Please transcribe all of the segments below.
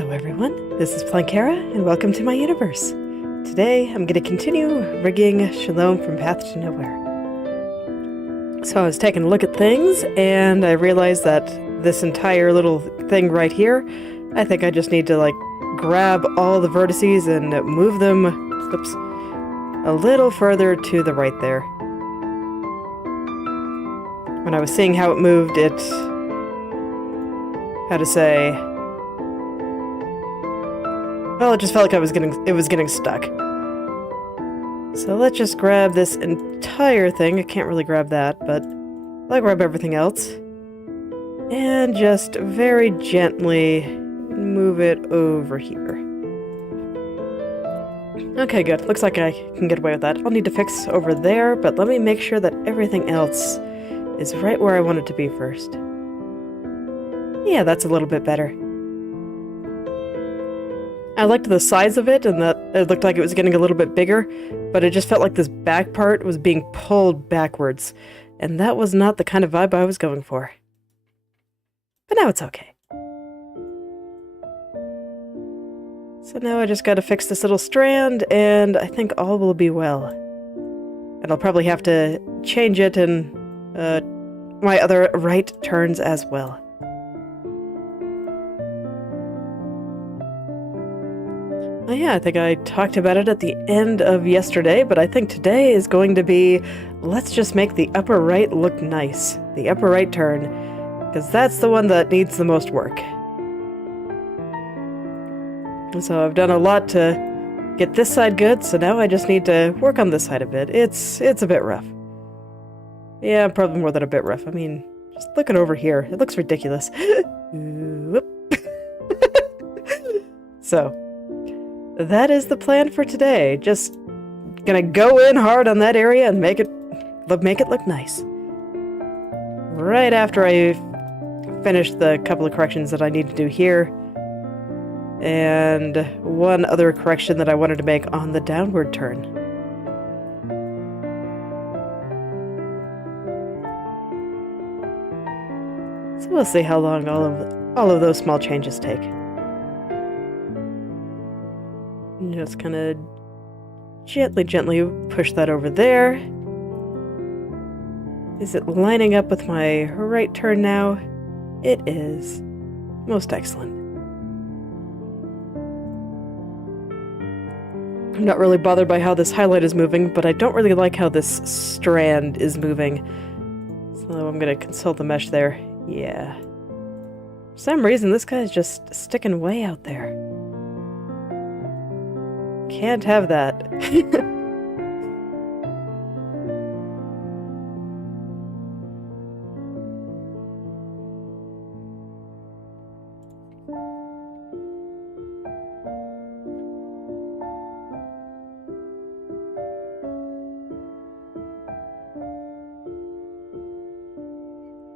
Hello everyone, this is Plankera, and welcome to my universe. Today I'm going to continue rigging Shalom from Path to Nowhere. So I was taking a look at things, and I realized that this entire little thing right here, I think I just need to grab all the vertices and move them, oops, a little further to the right there. When I was seeing how it moved, well, it just felt like it was getting stuck. So let's just grab this entire thing. I can't really grab that, but I'll grab everything else. And just very gently move it over here. Okay, good. Looks like I can get away with that. I'll need to fix over there, but let me make sure that everything else is right where I want it to be first. Yeah, that's a little bit better. I liked the size of it, and that it looked like it was getting a little bit bigger, but it just felt like this back part was being pulled backwards, and that was not the kind of vibe I was going for. But now it's okay. So now I just gotta fix this little strand, and I think all will be well. And I'll probably have to change it in my other right turns as well. Oh yeah, I think I talked about it at the end of yesterday, but I think today is going to be, let's just make the upper right look nice. The upper right turn, because that's the one that needs the most work. And so I've done a lot to get this side good, so now I just need to work on this side a bit. It's a bit rough. Yeah, probably more than a bit rough. I mean, just looking over here, it looks ridiculous. So that is the plan for today. Just gonna go in hard on that area and make it look nice. Right after I finish the couple of corrections that I need to do here, and one other correction that I wanted to make on the downward turn. So we'll see how long all of those small changes take. Just kind of gently push that over there. Is it lining up with my right turn now? It is. Most excellent. I'm not really bothered by how this highlight is moving, but I don't really like how this strand is moving. So I'm going to consult the mesh there. Yeah. For some reason, this guy's just sticking way out there. Can't have that.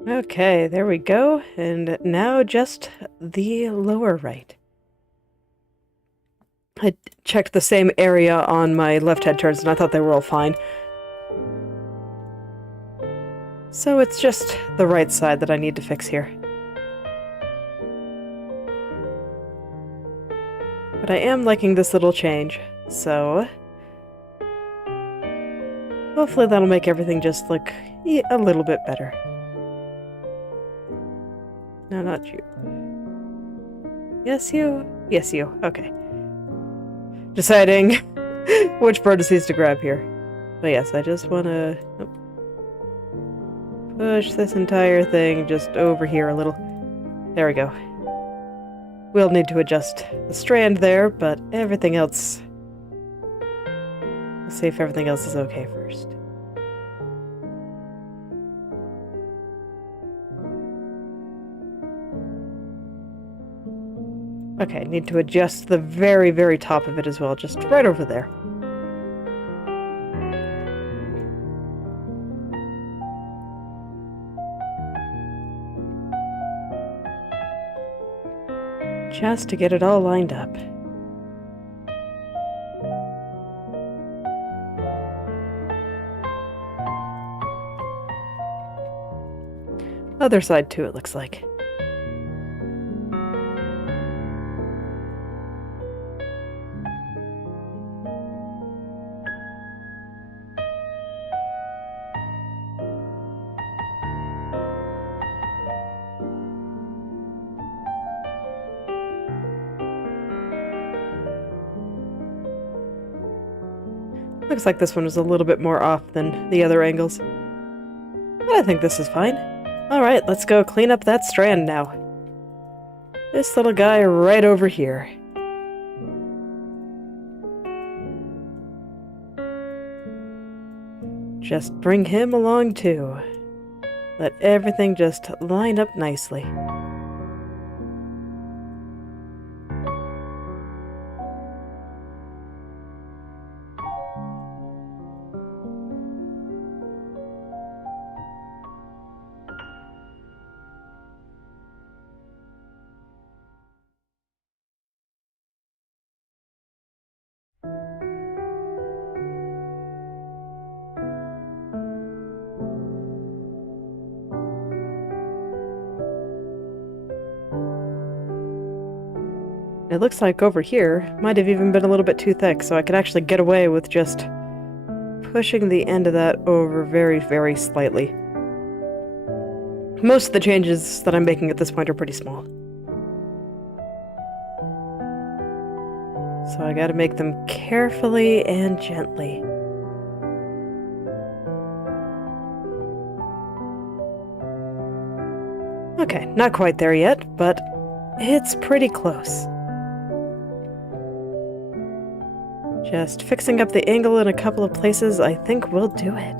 Okay, there we go. And now just the lower right. I checked the same area on my left head turns, and I thought they were all fine. So it's just the right side that I need to fix here. But I am liking this little change, so hopefully that'll make everything just look a little bit better. No, not you. Yes, you. Yes, you. Okay. Deciding which vertices to grab here. But yes, I just want to push this entire thing just over here a little. There we go. We'll need to adjust the strand there, but everything else... Let's see if everything else is okay first. Okay, need to adjust the very, very top of it as well, just right over there. Just to get it all lined up. Other side too, it looks like. Looks like this one was a little bit more off than the other angles. But I think this is fine. Alright, let's go clean up that strand now. This little guy right over here. Just bring him along too. Let everything just line up nicely. It looks like over here might have even been a little bit too thick, so I could actually get away with just pushing the end of that over very, very slightly. Most of the changes that I'm making at this point are pretty small. So I gotta make them carefully and gently. Okay, not quite there yet, but it's pretty close. Just fixing up the angle in a couple of places, I think will do it.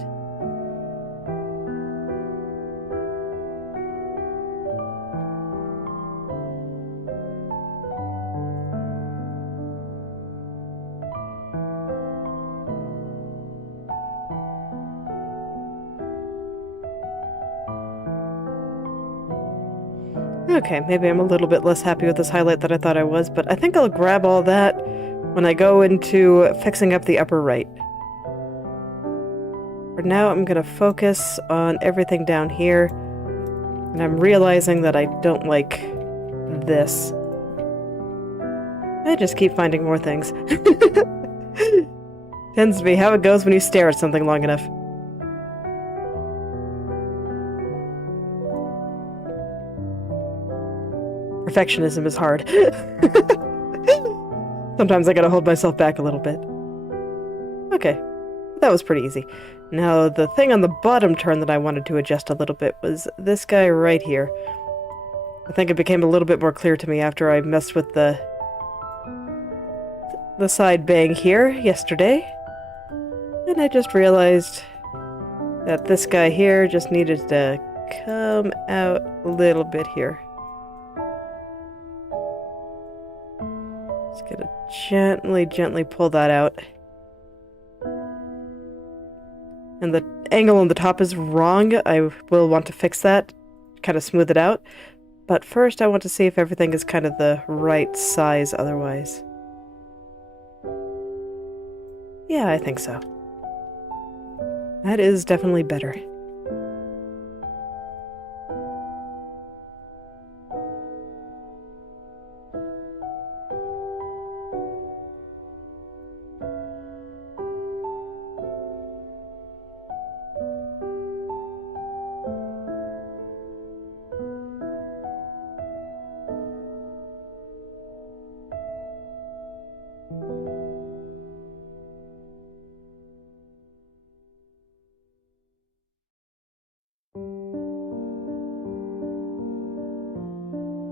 Okay, maybe I'm a little bit less happy with this highlight than I thought I was, but I think I'll grab all that when I go into fixing up the upper right. For now, I'm going to focus on everything down here, and I'm realizing that I don't like this. I just keep finding more things. Tends to be how it goes when you stare at something long enough. Perfectionism is hard. Sometimes I gotta hold myself back a little bit. Okay, that was pretty easy. Now, the thing on the bottom turn that I wanted to adjust a little bit was this guy right here. I think it became a little bit more clear to me after I messed with the side bang here yesterday. And I just realized that this guy here just needed to come out a little bit here. Just gonna gently pull that out. And the angle on the top is wrong. I will want to fix that, kind of smooth it out. But first I want to see if everything is kind of the right size otherwise. Yeah, I think so. That is definitely better.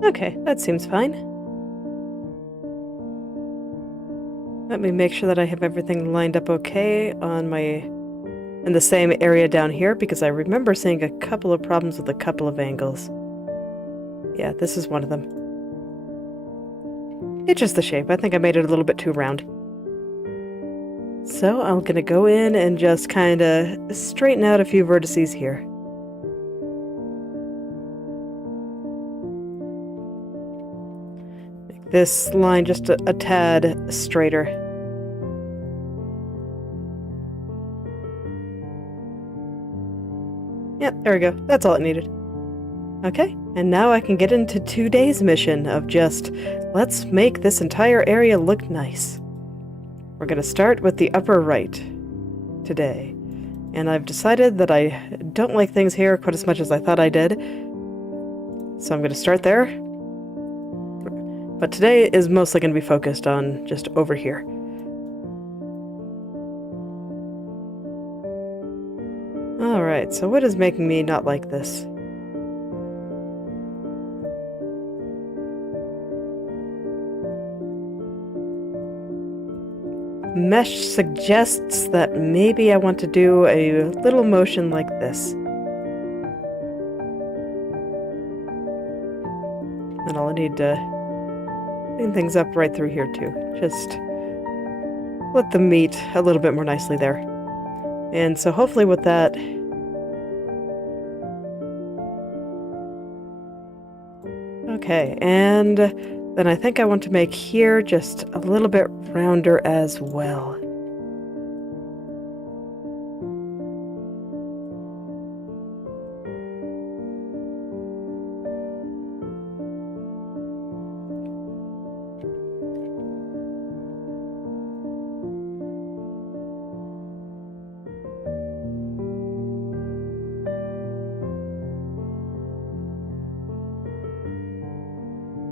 Okay, that seems fine. Let me make sure that I have everything lined up okay on in the same area down here, because I remember seeing a couple of problems with a couple of angles. Yeah, this is one of them. It's just the shape. I think I made it a little bit too round. So I'm gonna go in and just kinda straighten out a few vertices here. This line just a tad straighter. Yep, there we go. That's all it needed. Okay, and now I can get into today's mission of just, let's make this entire area look nice. We're going to start with the upper right today. And I've decided that I don't like things here quite as much as I thought I did. So I'm going to start there. But today is mostly going to be focused on just over here. Alright, so what is making me not like this? Mesh suggests that maybe I want to do a little motion like this. And I'll need to clean things up right through here too. Just let them meet a little bit more nicely there. And so hopefully with that... Okay, and then I think I want to make here just a little bit rounder as well.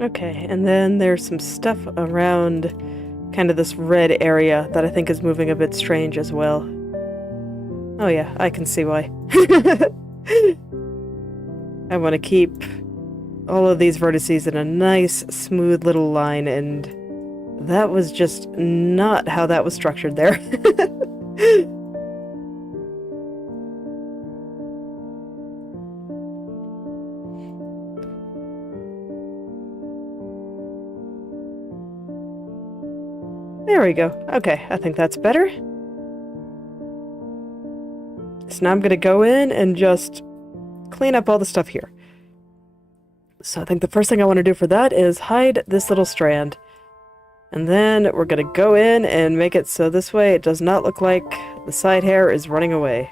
Okay, and then there's some stuff around kind of this red area that I think is moving a bit strange as well. Oh yeah, I can see why. I want to keep all of these vertices in a nice, smooth little line, and that was just not how that was structured there. There we go. Okay, I think that's better. So now I'm going to go in and just clean up all the stuff here. So I think the first thing I want to do for that is hide this little strand. And then we're going to go in and make it so this way it does not look like the side hair is running away.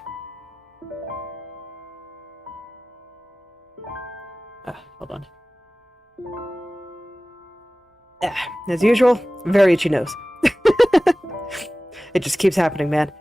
Hold on. As usual, very itchy nose. It just keeps happening, man.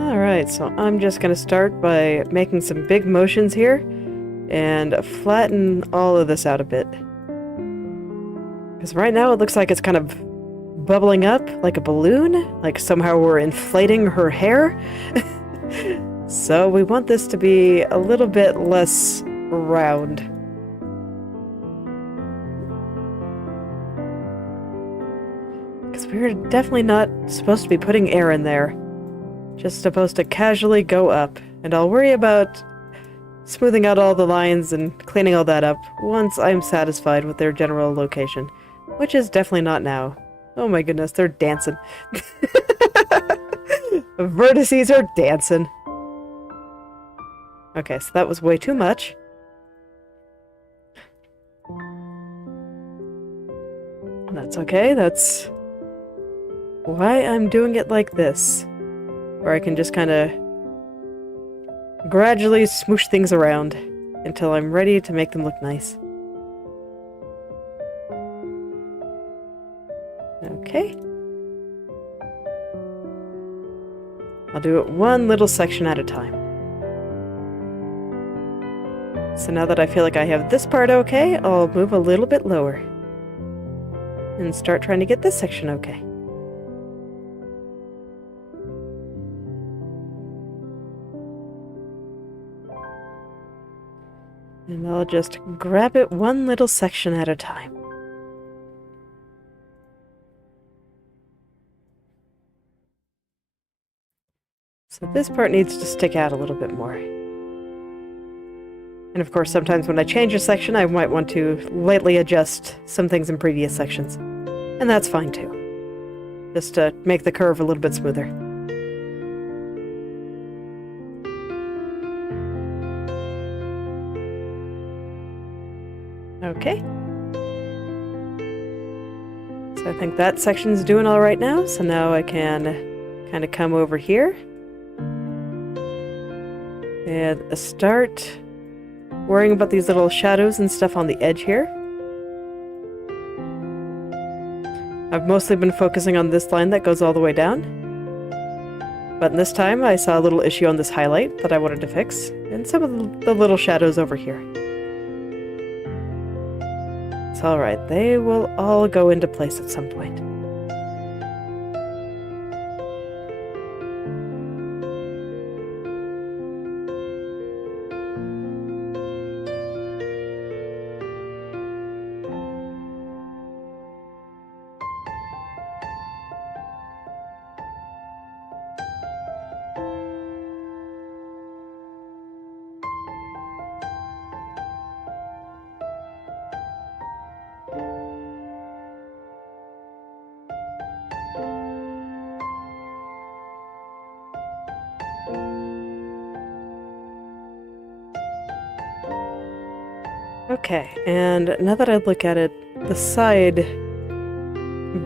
Alright, so I'm just going to start by making some big motions here and flatten all of this out a bit. Because right now it looks like it's kind of bubbling up like a balloon, like somehow we're inflating her hair. So we want this to be a little bit less round. Because we're definitely not supposed to be putting air in there. Just supposed to casually go up. And I'll worry about smoothing out all the lines and cleaning all that up once I'm satisfied with their general location. Which is definitely not now. Oh my goodness, they're dancing. Vertices are dancing. Okay, so that was way too much. That's okay, that's why I'm doing it like this. Where I can just kind of gradually smoosh things around until I'm ready to make them look nice. Okay. I'll do it one little section at a time. So now that I feel like I have this part okay, I'll move a little bit lower. And start trying to get this section okay. And I'll just grab it one little section at a time. So this part needs to stick out a little bit more. And of course, sometimes when I change a section, I might want to lightly adjust some things in previous sections. And that's fine too. Just to make the curve a little bit smoother. Okay. So I think that section's doing all right now, so now I can kind of come over here and start worrying about these little shadows and stuff on the edge here. I've mostly been focusing on this line that goes all the way down. But this time I saw a little issue on this highlight that I wanted to fix, and some of the little shadows over here. It's alright, they will all go into place at some point. Okay, and now that I look at it, the side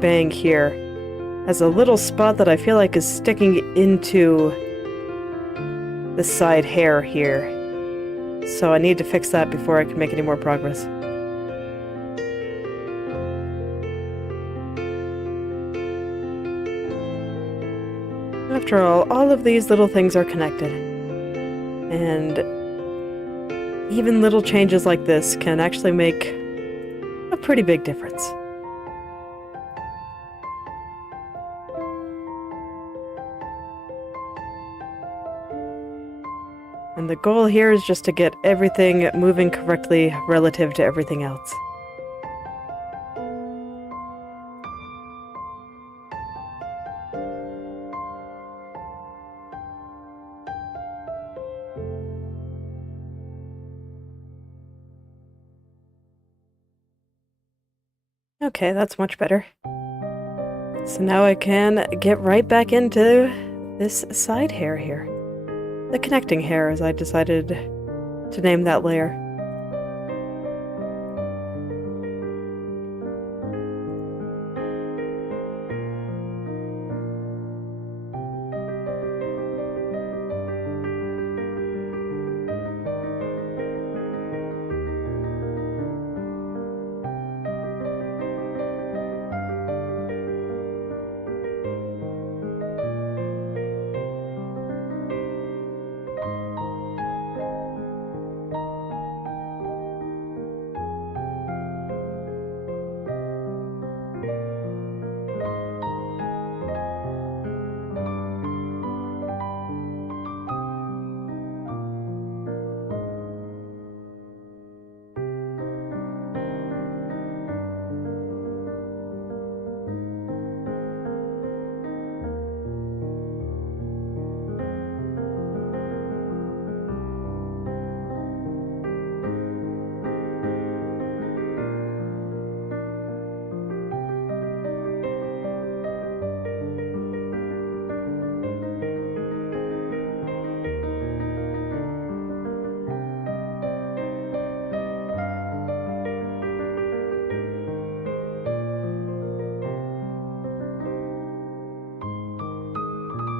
bang here has a little spot that I feel like is sticking into the side hair here. So I need to fix that before I can make any more progress. After all of these little things are connected. And even little changes like this can actually make a pretty big difference. And the goal here is just to get everything moving correctly relative to everything else. Okay, that's much better. So now I can get right back into this side hair here. The connecting hair, as I decided to name that layer.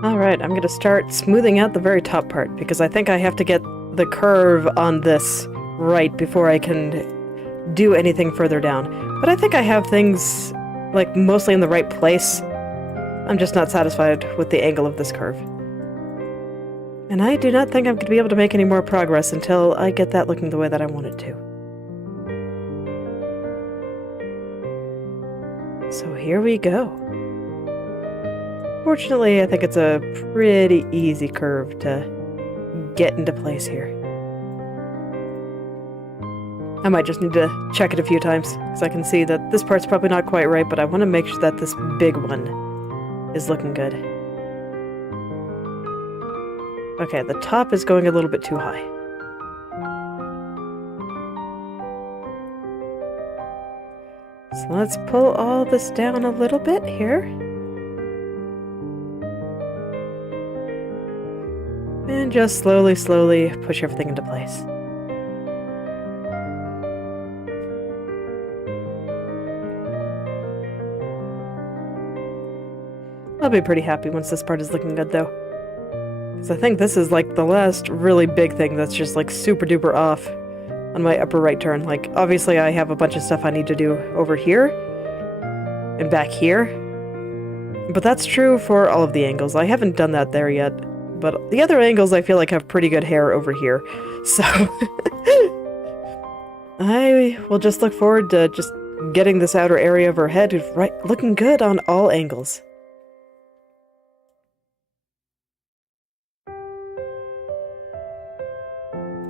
Alright, I'm going to start smoothing out the very top part, because I think I have to get the curve on this right before I can do anything further down. But I think I have things, like, mostly in the right place. I'm just not satisfied with the angle of this curve. And I do not think I'm going to be able to make any more progress until I get that looking the way that I want it to. So here we go. Fortunately, I think it's a pretty easy curve to get into place here. I might just need to check it a few times, because I can see that this part's probably not quite right, but I want to make sure that this big one is looking good. Okay, the top is going a little bit too high. So let's pull all this down a little bit here. And just slowly push everything into place. I'll be pretty happy once this part is looking good, though. Because I think this is like the last really big thing that's just like super duper off on my upper right turn. Like, obviously I have a bunch of stuff I need to do over here. and back here. But that's true for all of the angles. I haven't done that there yet. But the other angles I feel like have pretty good hair over here. So I will just look forward to just getting this outer area of her head looking good on all angles.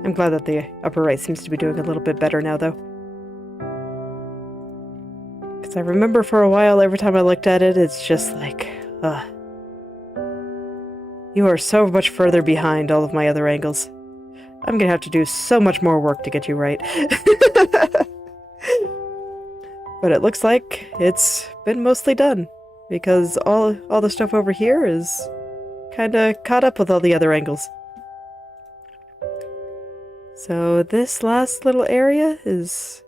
I'm glad that the upper right seems to be doing a little bit better now, though. Because I remember for a while, every time I looked at it, it's just like, you are so much further behind all of my other angles. I'm gonna have to do so much more work to get you right. But it looks like it's been mostly done, because all the stuff over here is kinda caught up with all the other angles. So this last little area is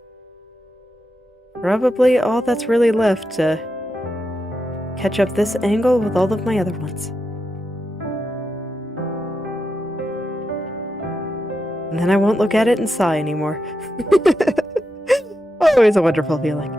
probably all that's really left to catch up this angle with all of my other ones. And then I won't look at it and sigh anymore. Always a wonderful feeling.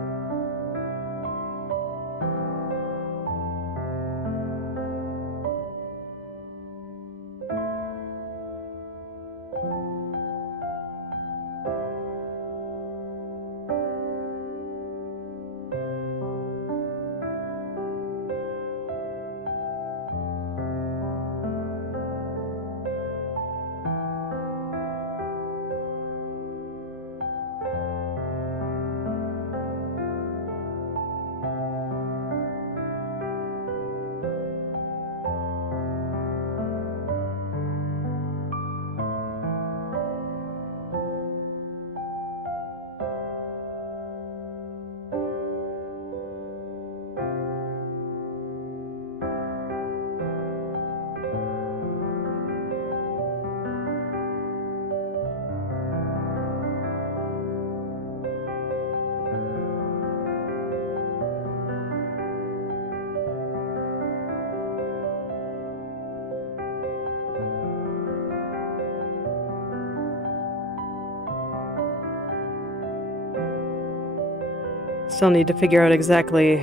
Still need to figure out exactly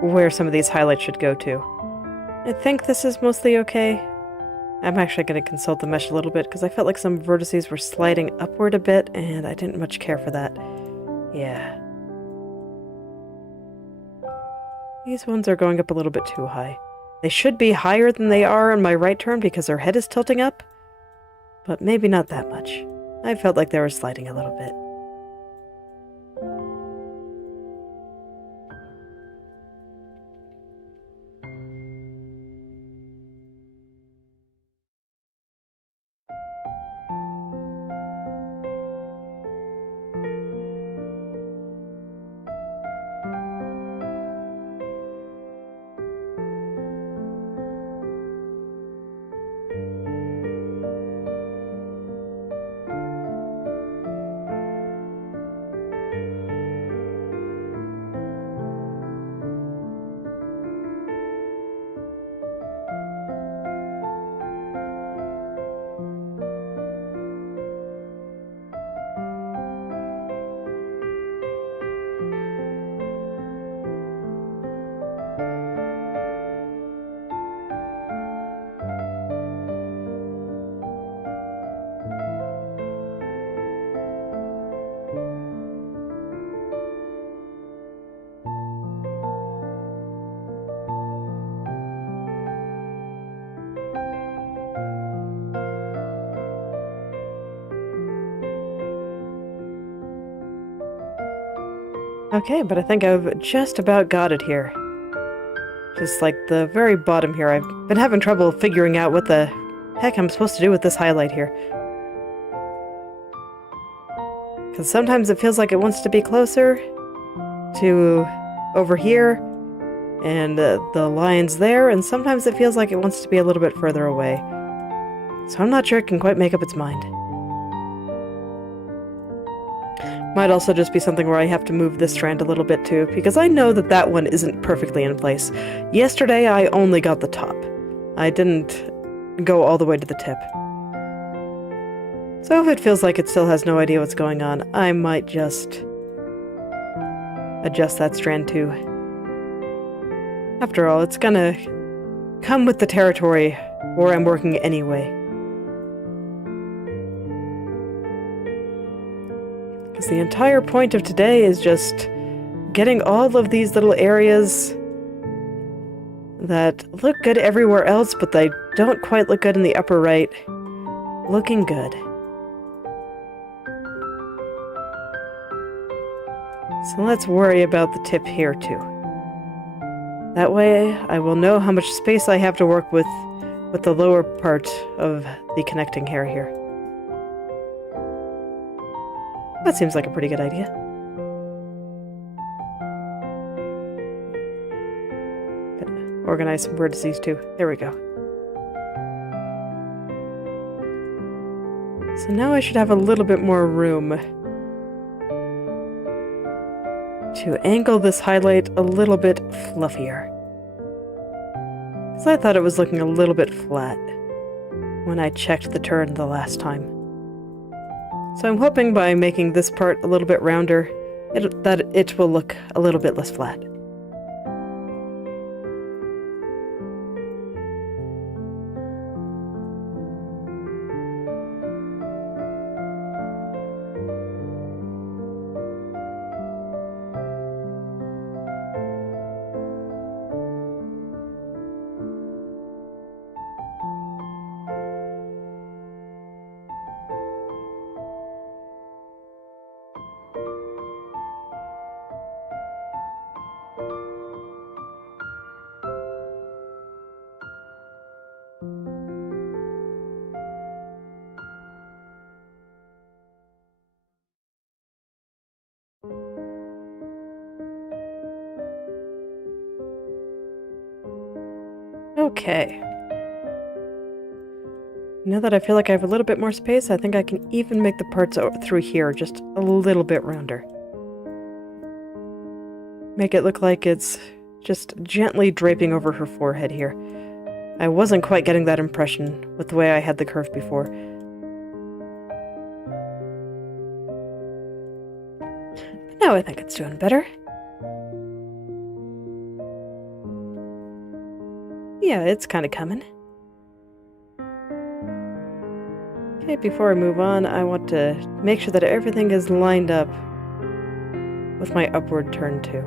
where some of these highlights should go to. I think this is mostly okay. I'm actually going to consult the mesh a little bit because I felt like some vertices were sliding upward a bit and I didn't much care for that. Yeah. These ones are going up a little bit too high. They should be higher than they are on my right turn because her head is tilting up, but maybe not that much. I felt like they were sliding a little bit. Okay, but I think I've just about got it here. Just like the very bottom here. I've been having trouble figuring out what the heck I'm supposed to do with this highlight here. Because sometimes it feels like it wants to be closer to over here and the lines there, and sometimes it feels like it wants to be a little bit further away. So I'm not sure it can quite make up its mind. Might also just be something where I have to move this strand a little bit too, because I know that that one isn't perfectly in place. Yesterday I only got the top. I didn't go all the way to the tip. So if it feels like it still has no idea what's going on, I might just adjust that strand too. After all, it's gonna come with the territory where I'm working anyway. Because the entire point of today is just getting all of these little areas that look good everywhere else, but they don't quite look good in the upper right, looking good. So let's worry about the tip here too. That way I will know how much space I have to work with the lower part of the connecting hair here. That seems like a pretty good idea. Gonna organize some vertices too. There we go. So now I should have a little bit more room to angle this highlight a little bit fluffier. Because I thought it was looking a little bit flat when I checked the turn the last time. So I'm hoping by making this part a little bit rounder, that it will look a little bit less flat. Okay. Now that I feel like I have a little bit more space, I think I can even make the parts through here just a little bit rounder. Make it look like it's just gently draping over her forehead here. I wasn't quite getting that impression with the way I had the curve before. But now I think it's doing better. Yeah, it's kind of coming. Okay, before I move on, I want to make sure that everything is lined up with my upward turn too.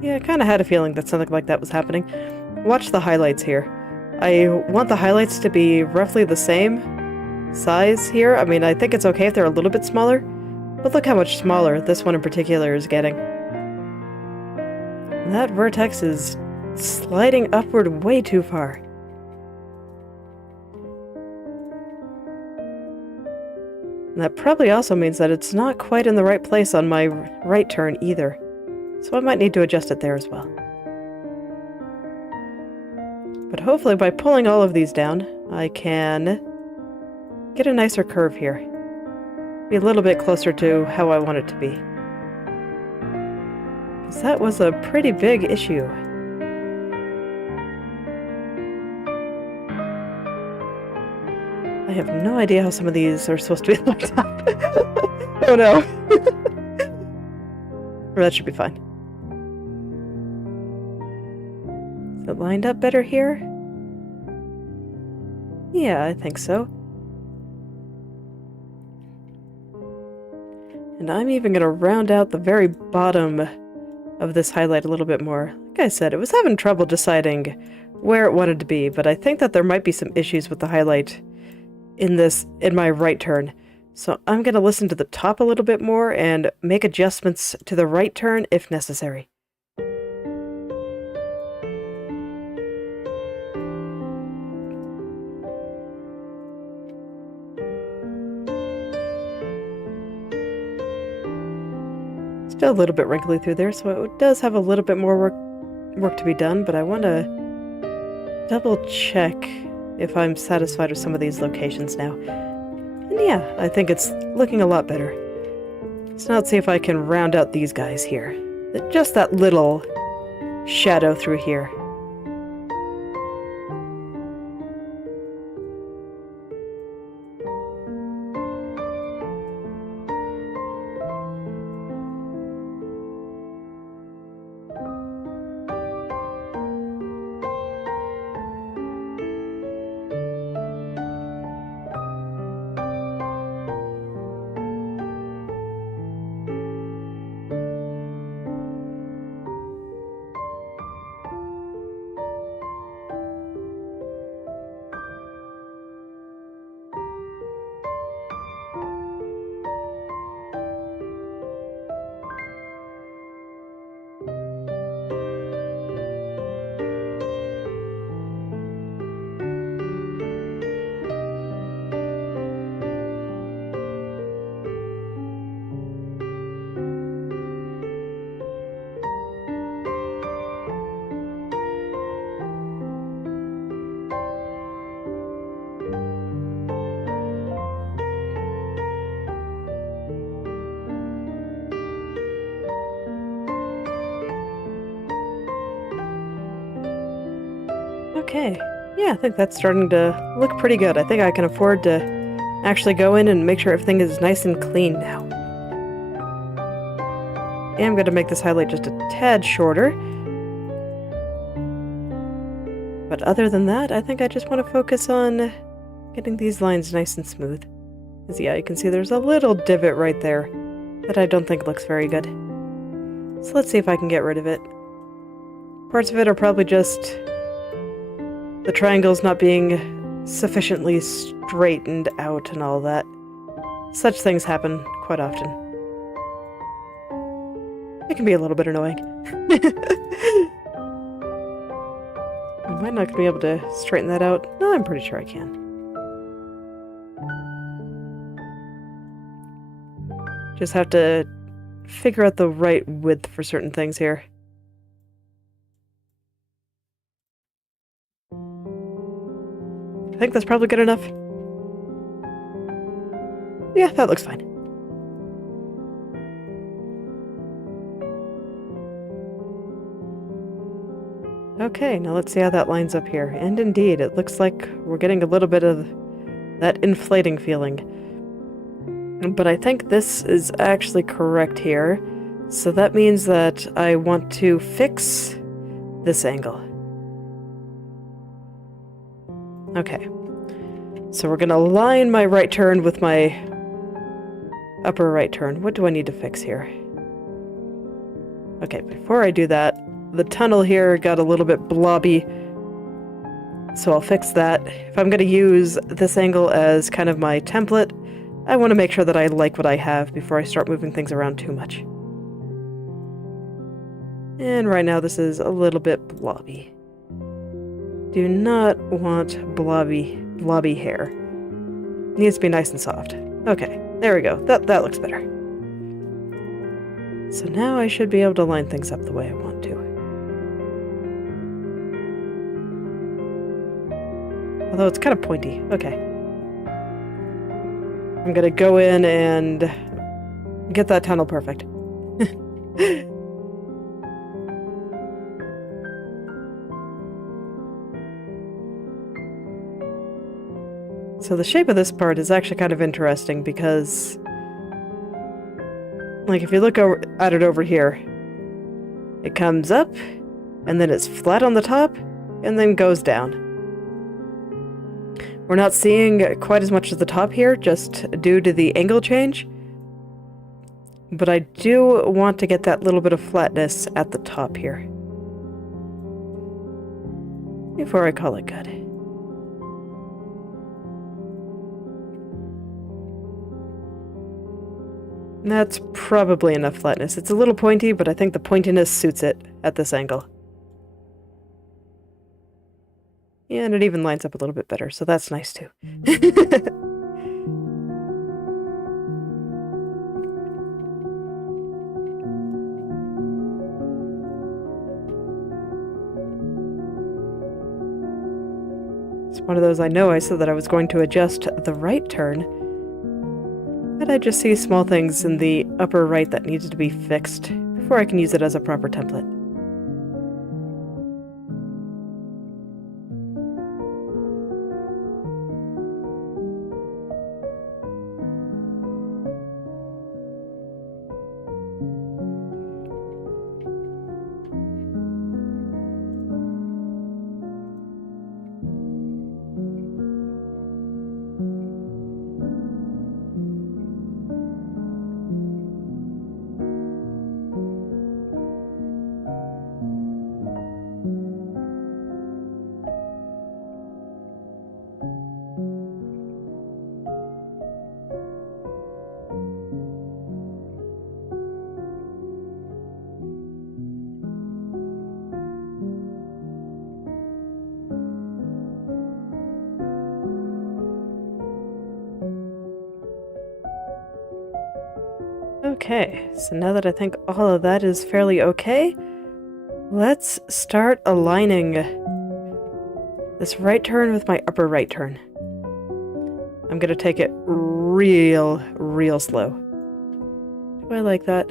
Yeah, I kind of had a feeling that something like that was happening. Watch the highlights here. I want the highlights to be roughly the same size here. I mean, I think it's okay if they're a little bit smaller, but look how much smaller this one in particular is getting. That vertex is sliding upward way too far. And that probably also means that it's not quite in the right place on my right turn either. So I might need to adjust it there as well. But hopefully by pulling all of these down, I can get a nicer curve here. Be a little bit closer to how I want it to be. Because that was a pretty big issue. I have no idea how some of these are supposed to be looked up. Oh no. That should be fine. Is it lined up better here? Yeah, I think so. And I'm even going to round out the very bottom of this highlight a little bit more. Like I said, it was having trouble deciding where it wanted to be, but I think that there might be some issues with the highlight in my right turn. So I'm going to listen to the top a little bit more and make adjustments to the right turn if necessary. Still a little bit wrinkly through there, so it does have a little bit more work to be done, but I want to double check if I'm satisfied with some of these locations now. And yeah, I think it's looking a lot better. So now let's see if I can round out these guys here. Just that little shadow through here. Okay. Yeah, I think that's starting to look pretty good. I think I can afford to actually go in and make sure everything is nice and clean now. And I'm going to make this highlight just a tad shorter. But other than that, I think I just want to focus on getting these lines nice and smooth. Because yeah, you can see there's a little divot right there that I don't think looks very good. So let's see if I can get rid of it. Parts of it are probably just the triangles not being sufficiently straightened out and all that. Such things happen quite often. It can be a little bit annoying. Am I not going to be able to straighten that out? No, I'm pretty sure I can. Just have to figure out the right width for certain things here. I think that's probably good enough. Yeah, that looks fine. Okay, now let's see how that lines up here. And indeed, it looks like we're getting a little bit of that inflating feeling. But I think this is actually correct here. So that means that I want to fix this angle. Okay. So we're going to align my right turn with my upper right turn. What do I need to fix here? Okay, before I do that, the tunnel here got a little bit blobby. So I'll fix that. If I'm going to use this angle as kind of my template, I want to make sure that I like what I have before I start moving things around too much. And right now this is a little bit blobby. Do not want blobby hair. Needs to be nice and soft. Okay, there we go. That looks better. So now I should be able to line things up the way I want to. Although it's kind of pointy. Okay. I'm gonna go in and get that tunnel perfect. So the shape of this part is actually kind of interesting because, like, if you look at it over here, it comes up, and then it's flat on the top, and then goes down. We're not seeing quite as much at the top here, just due to the angle change. But I do want to get that little bit of flatness at the top here before I call it good. That's probably enough flatness. It's a little pointy, but I think the pointiness suits it at this angle. Yeah, and it even lines up a little bit better, so that's nice too. It's one of those I know I said that I was going to adjust the right turn, but I just see small things in the upper right that needs to be fixed before I can use it as a proper template. Okay, so now that I think all of that is fairly okay, let's start aligning this right turn with my upper right turn. I'm gonna take it real slow. Do I like that?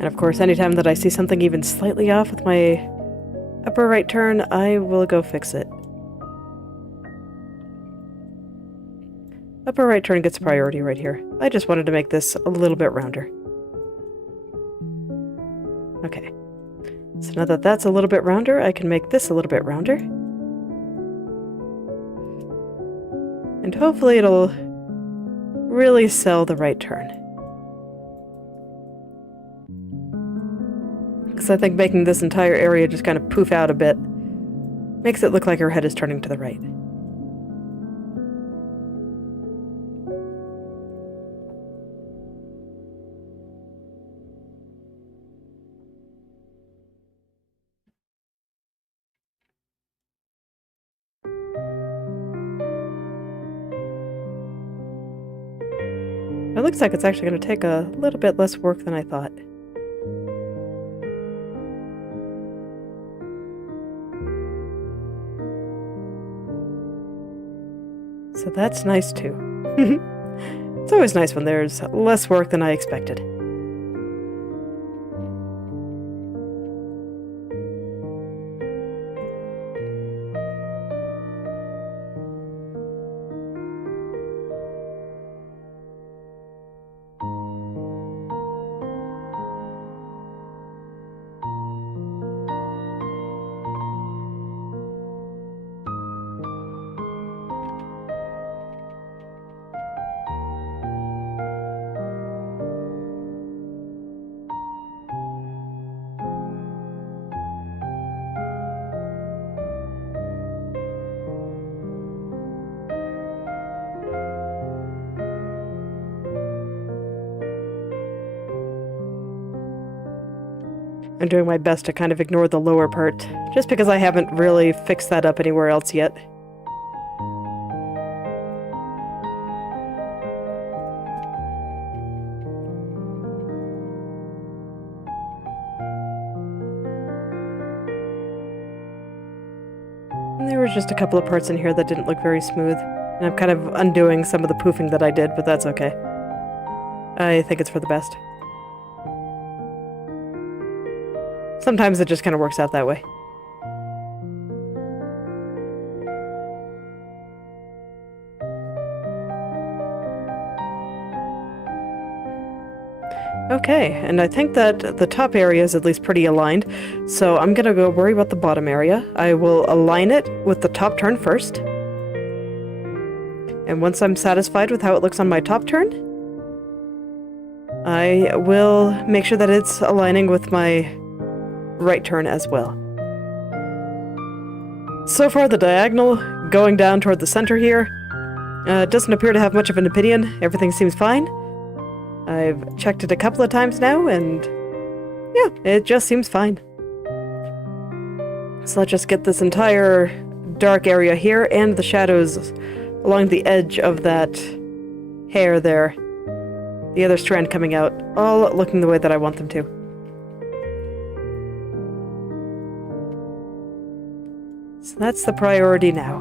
And of course, anytime that I see something even slightly off with my Upper right turn, I will go fix it. Upper right turn gets priority right here. I just wanted to make this a little bit rounder. Okay. So now that that's a little bit rounder, I can make this a little bit rounder. And hopefully it'll really sell the right turn. Because I think making this entire area just kind of poof out a bit makes it look like her head is turning to the right. It looks like it's actually going to take a little bit less work than I thought. So that's nice too. It's always nice when there's less work than I expected. I'm doing my best to kind of ignore the lower part, just because I haven't really fixed that up anywhere else yet. And there were just a couple of parts in here that didn't look very smooth, and I'm kind of undoing some of the poofing that I did, but that's okay. I think it's for the best. Sometimes it just kind of works out that way. Okay, and I think that the top area is at least pretty aligned, so I'm gonna go worry about the bottom area. I will align it with the top turn first. And once I'm satisfied with how it looks on my top turn, I will make sure that it's aligning with my right turn as well. So far, the diagonal going down toward the center here doesn't appear to have much of an opinion. Everything seems fine. I've checked it a couple of times now, and yeah, it just seems fine. So let's just get this entire dark area here and the shadows along the edge of that hair there, the other strand coming out, all looking the way that I want them to. So that's the priority now.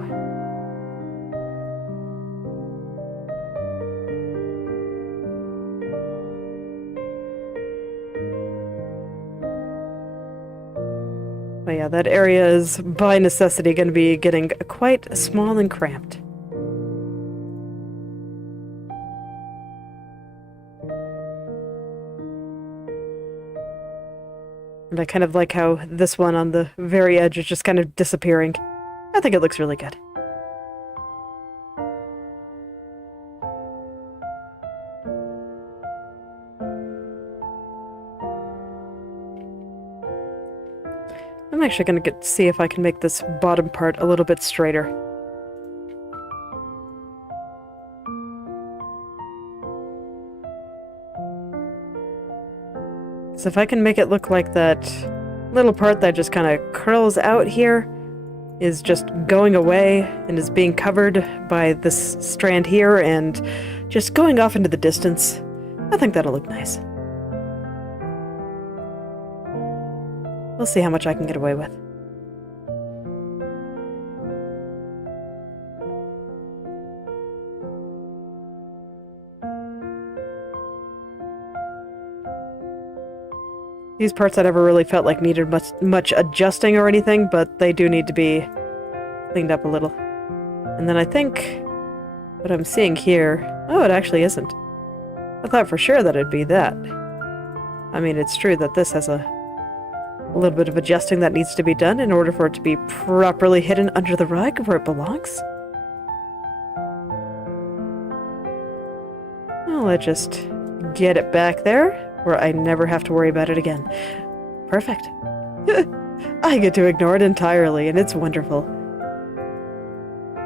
But yeah, that area is by necessity going to be getting quite small and cramped. And I kind of like how this one on the very edge is just kind of disappearing. I think it looks really good. I'm actually going to see if I can make this bottom part a little bit straighter. So if I can make it look like that little part that just kind of curls out here is just going away and is being covered by this strand here and just going off into the distance, I think that'll look nice. We'll see how much I can get away with. these parts I never really felt like needed much adjusting or anything, but they do need to be cleaned up a little. And then I think what I'm seeing here... Oh, it actually isn't. I thought for sure that it'd be that. I mean, it's true that this has a little bit of adjusting that needs to be done in order for it to be properly hidden under the rug where it belongs. Well, let's just get it back there where I never have to worry about it again. Perfect. I get to ignore it entirely, and it's wonderful.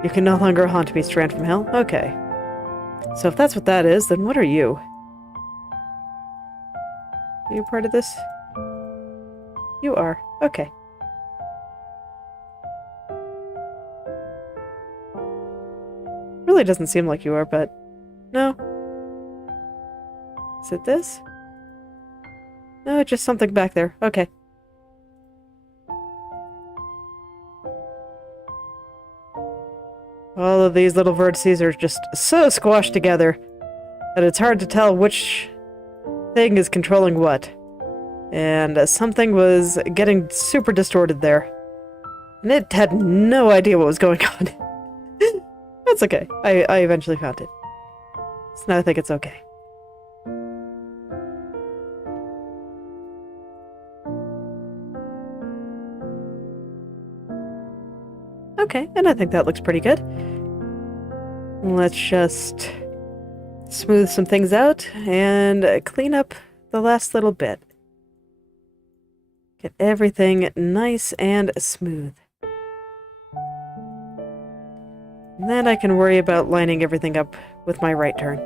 You can no longer haunt me, Strand from Hell? Okay. So if that's what that is, then what are you? Are you part of this? You are. Okay. Really doesn't seem like you are, but... No. Is it this? No, just something back there. Okay. All of these little vertices are just so squashed together that it's hard to tell which thing is controlling what. And something was getting super distorted there. And it had no idea what was going on. That's okay. I eventually found it. So now I think it's okay. Okay, and I think that looks pretty good. Let's just smooth some things out and clean up the last little bit. Get everything nice and smooth. And then I can worry about lining everything up with my right turn.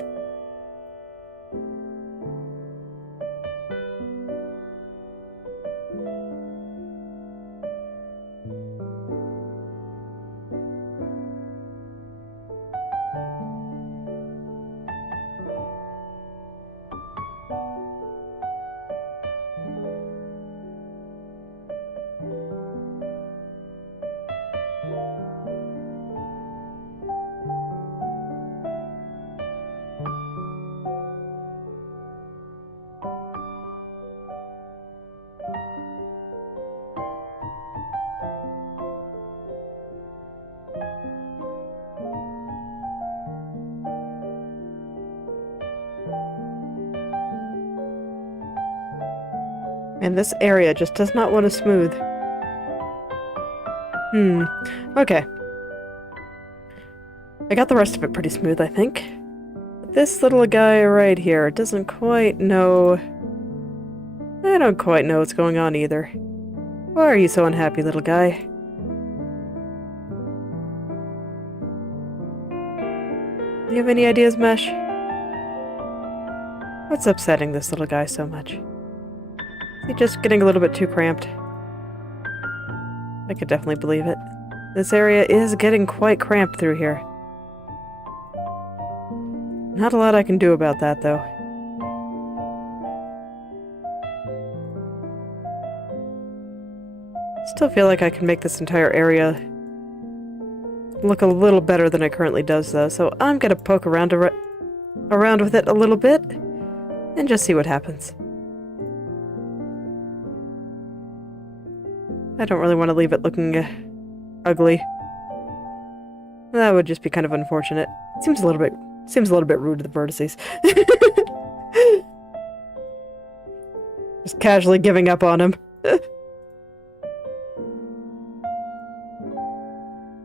And this area just does not want to smooth. Okay. I got the rest of it pretty smooth, I think. But this little guy right here doesn't quite know... I don't quite know what's going on either. Why are you so unhappy, little guy? Do you have any ideas, Mesh? What's upsetting this little guy so much? Is he just getting a little bit too cramped? I could definitely believe it. This area is getting quite cramped through here. Not a lot I can do about that, though. Still feel like I can make this entire area look a little better than it currently does, though, so I'm gonna poke around with it a little bit and just see what happens. I don't really want to leave it looking ugly. That would just be kind of unfortunate. Seems a little bit rude to the vertices. Just casually giving up on him.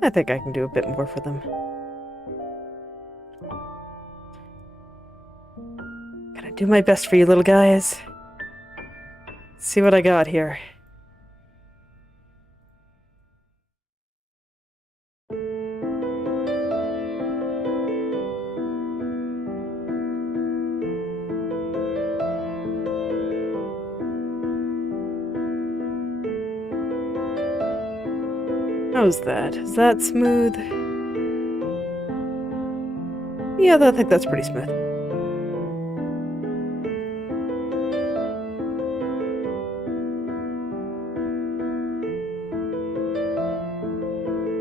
I think I can do a bit more for them. Gotta do my best for you little guys. Let's see what I got here. How's that? Is that smooth? Yeah, I think that's pretty smooth.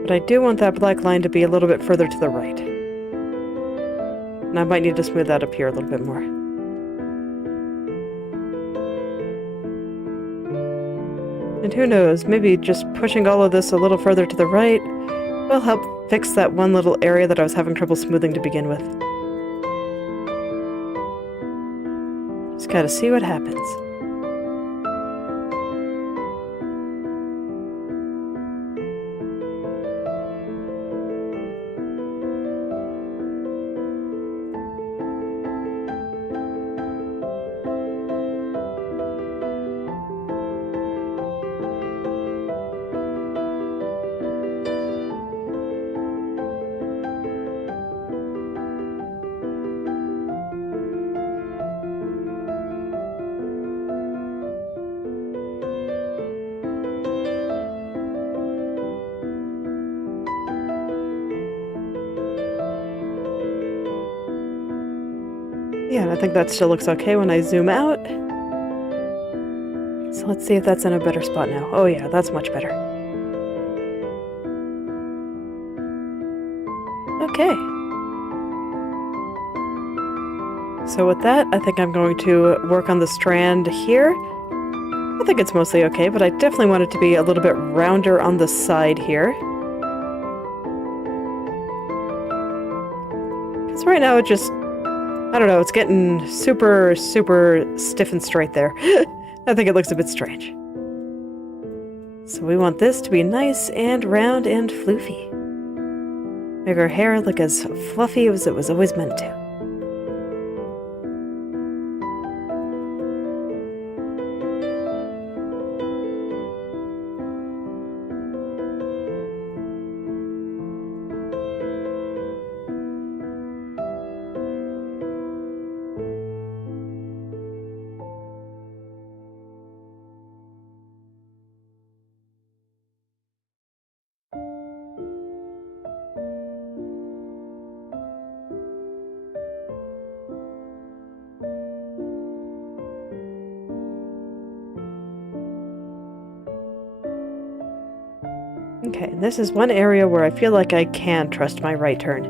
But I do want that black line to be a little bit further to the right. And I might need to smooth that up here a little bit more. And who knows, maybe just pushing all of this a little further to the right will help fix that one little area that I was having trouble smoothing to begin with. Just gotta see what happens. Yeah, and I think that still looks okay when I zoom out. So let's see if that's in a better spot now. Oh yeah, that's much better. Okay. So with that, I think I'm going to work on the strand here. I think it's mostly okay, but I definitely want it to be a little bit rounder on the side here. Because right now it just, I don't know, it's getting super, super stiff and straight there. I think it looks a bit strange. So we want this to be nice and round and floofy. Make our hair look as fluffy as it was always meant to. Okay, this is one area where I feel like I can trust my right turn.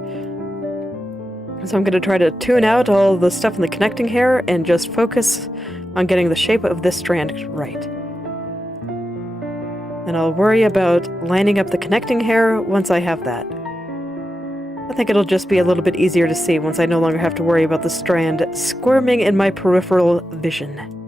So I'm going to try to tune out all the stuff in the connecting hair and just focus on getting the shape of this strand right. And I'll worry about lining up the connecting hair once I have that. I think it'll just be a little bit easier to see once I no longer have to worry about the strand squirming in my peripheral vision.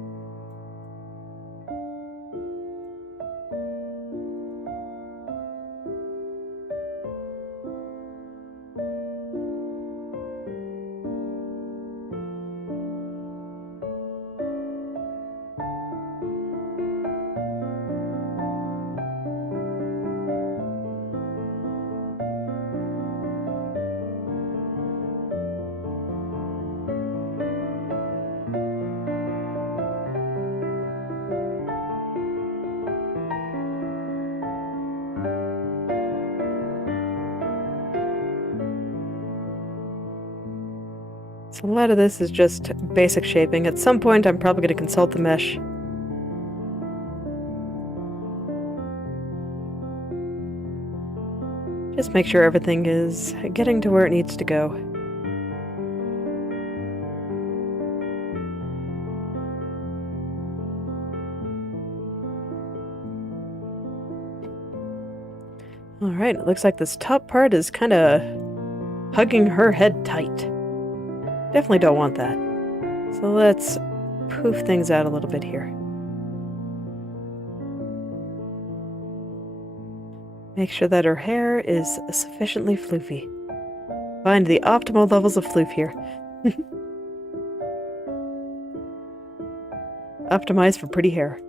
So a lot of this is just basic shaping. At some point, I'm probably going to consult the mesh. Just make sure everything is getting to where it needs to go. Alright, it looks like this top part is kind of hugging her head tight. Definitely don't want that. So let's poof things out a little bit here. Make sure that her hair is sufficiently floofy. Find the optimal levels of floof here. Optimize for pretty hair.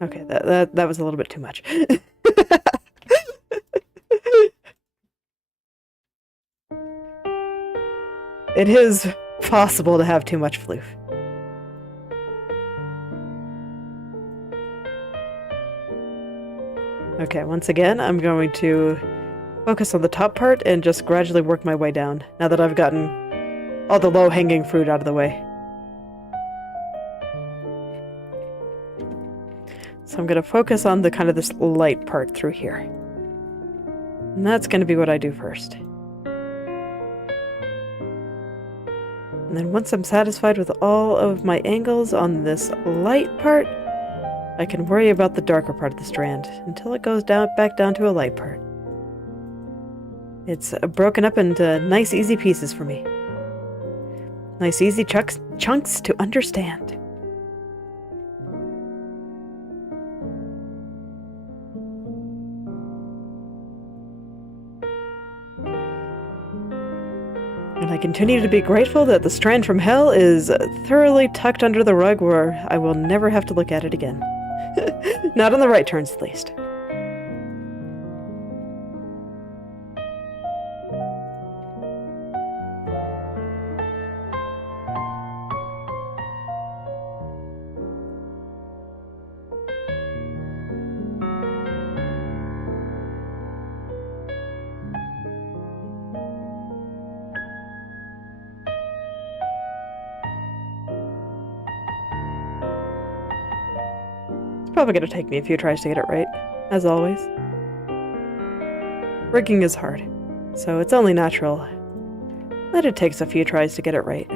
Okay, that was a little bit too much. It is possible to have too much floof. Okay, once again, I'm going to focus on the top part and just gradually work my way down, now that I've gotten all the low-hanging fruit out of the way. So I'm going to focus on the kind of this light part through here. And that's going to be what I do first. And then once I'm satisfied with all of my angles on this light part, I can worry about the darker part of the strand until it goes back down to a light part. It's broken up into nice easy pieces for me. Nice easy chunks to understand. And I continue to be grateful that the strand from hell is thoroughly tucked under the rug where I will never have to look at it again. Not on the right turns, at least. Probably gonna take me a few tries to get it right, as always. Rigging is hard, so it's only natural that it takes a few tries to get it right.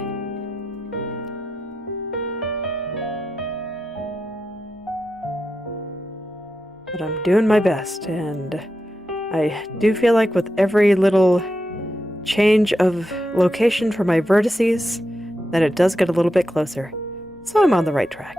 But I'm doing my best, and I do feel like with every little change of location for my vertices, that it does get a little bit closer, so I'm on the right track.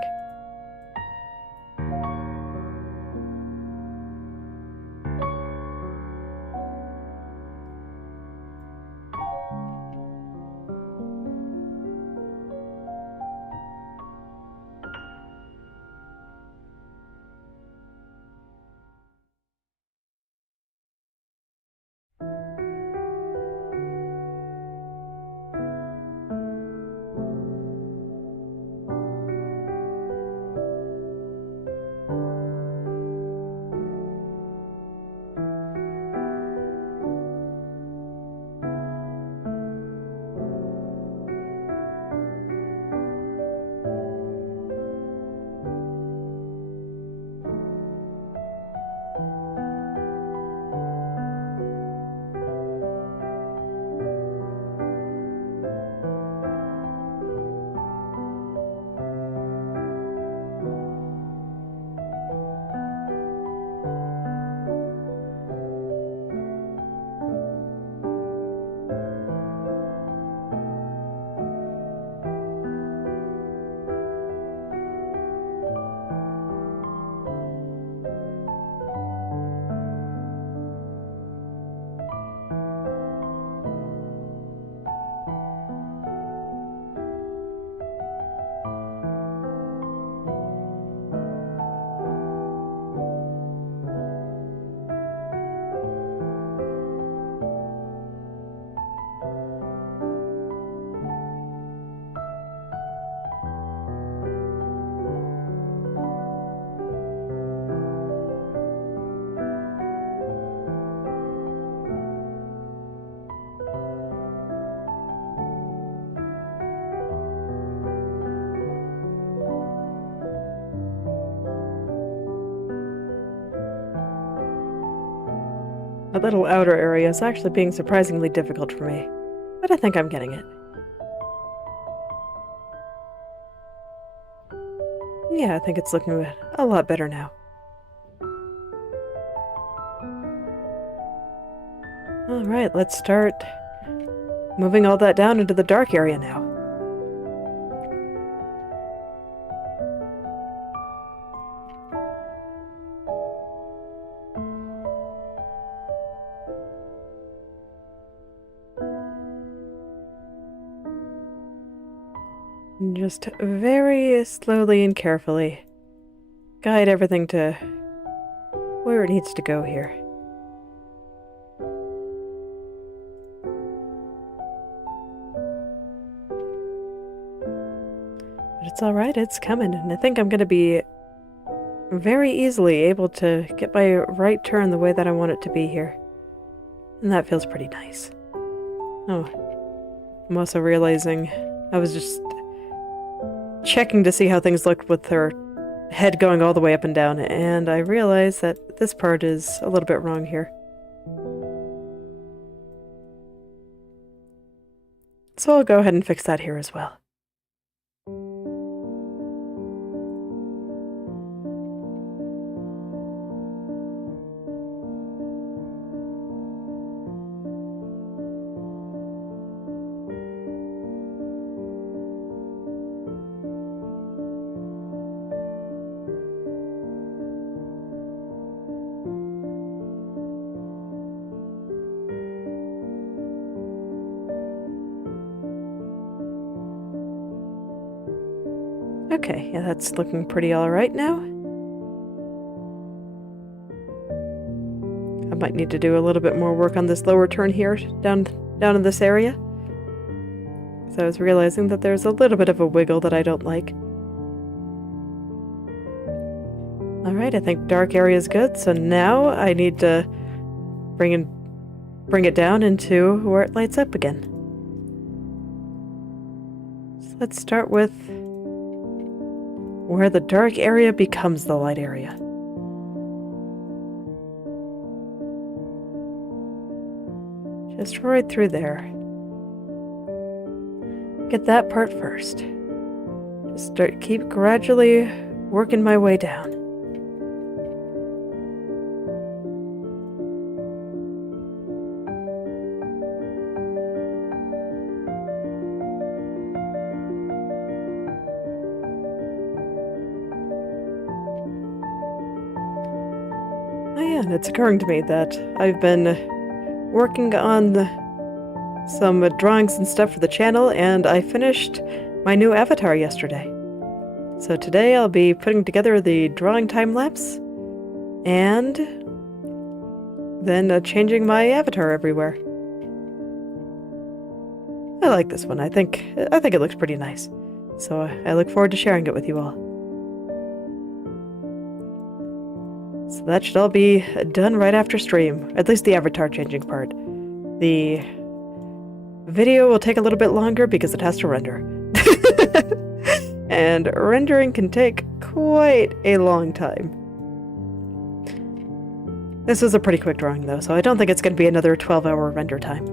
That little outer area is actually being surprisingly difficult for me, but I think I'm getting it. Yeah, I think it's looking a lot better now. Alright, let's start moving all that down into the dark area now. Just very slowly and carefully guide everything to where it needs to go here. But it's alright, it's coming, and I think I'm going to be very easily able to get my right turn the way that I want it to be here. And that feels pretty nice. Oh, I'm also realizing I was just checking to see how things looked with her head going all the way up and down, and I realized that this part is a little bit wrong here. So I'll go ahead and fix that here as well. Okay, yeah, that's looking pretty alright now. I might need to do a little bit more work on this lower turn here, down in this area. So I was realizing that there's a little bit of a wiggle that I don't like. Alright, I think dark area is good, so now I need to bring it down into where it lights up again. So let's start with where the dark area becomes the light area. Just right through there. Get that part first. Just keep gradually working my way down. Oh yeah, and it's occurring to me that I've been working on some drawings and stuff for the channel, and I finished my new avatar yesterday. So today I'll be putting together the drawing time-lapse, and then changing my avatar everywhere. I like this one. I think it looks pretty nice. So I look forward to sharing it with you all. So that should all be done right after stream, at least the avatar changing part. The video will take a little bit longer because it has to render. And rendering can take quite a long time. This is a pretty quick drawing though, so I don't think it's going to be another 12-hour render time.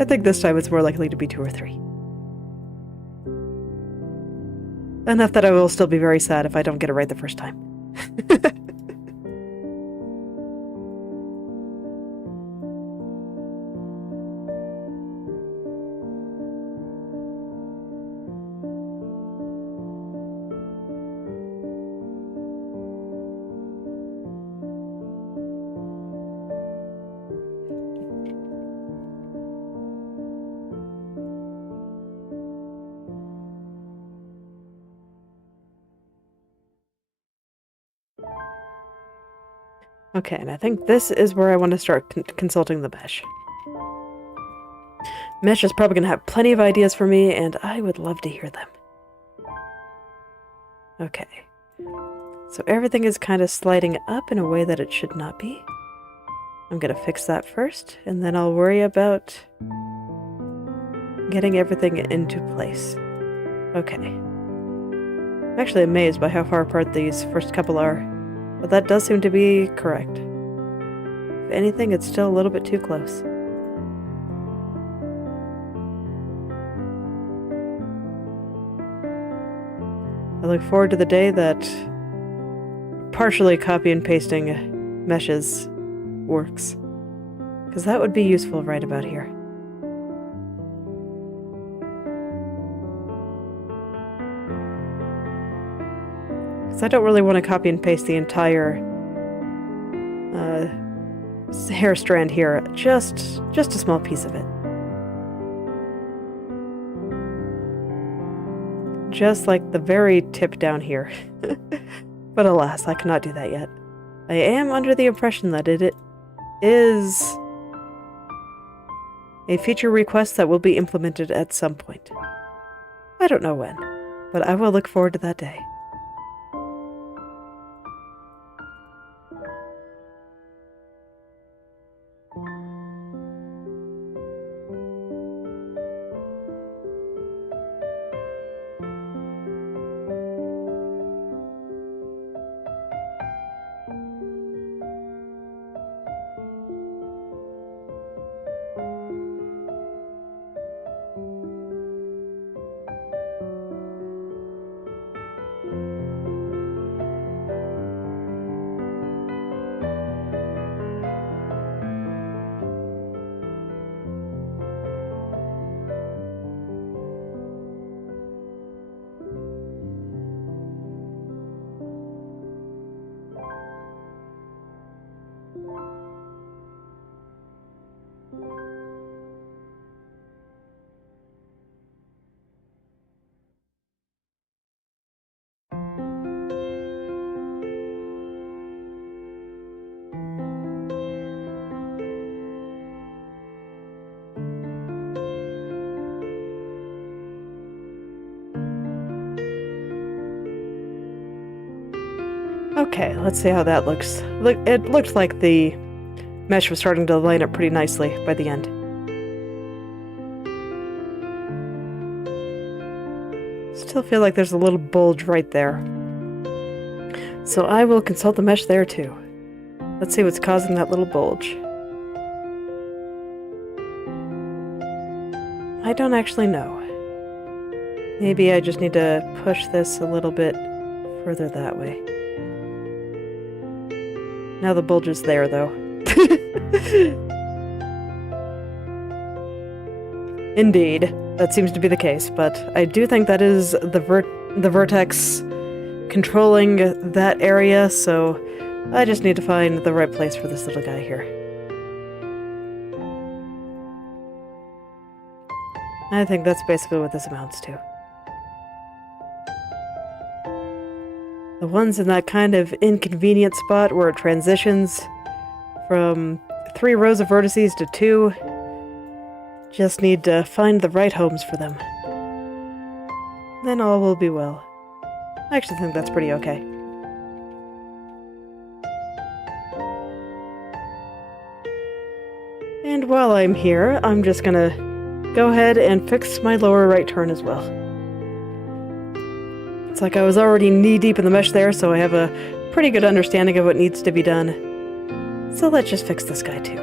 I think this time it's more likely to be 2 or 3. Enough that I will still be very sad if I don't get it right the first time. Okay, and I think this is where I want to start consulting the mesh. Mesh is probably going to have plenty of ideas for me, and I would love to hear them. Okay. So everything is kind of sliding up in a way that it should not be. I'm going to fix that first, and then I'll worry about getting everything into place. Okay. I'm actually amazed by how far apart these first couple are. But that does seem to be correct. If anything, it's still a little bit too close. I look forward to the day that partially copy and pasting meshes works. Because that would be useful right about here. I don't really want to copy and paste the entire hair strand here, just a small piece of it. Just like the very tip down here. But alas, I cannot do that yet. I am under the impression that it is a feature request that will be implemented at some point. I don't know when, but I will look forward to that day. Okay, let's see how that looks. It looked like the mesh was starting to line up pretty nicely by the end. Still feel like there's a little bulge right there. So I will consult the mesh there too. Let's see what's causing that little bulge. I don't actually know. Maybe I just need to push this a little bit further that way. Now the bulge is there, though. Indeed, that seems to be the case, but I do think that is the vertex controlling that area, so I just need to find the right place for this little guy here. I think that's basically what this amounts to. The ones in that kind of inconvenient spot where it transitions from 3 rows of vertices to 2, just need to find the right homes for them. Then all will be well. I actually think that's pretty okay. And while I'm here, I'm just gonna go ahead and fix my lower right turn as well. It's like I was already knee-deep in the mesh there, so I have a pretty good understanding of what needs to be done. So let's just fix this guy too.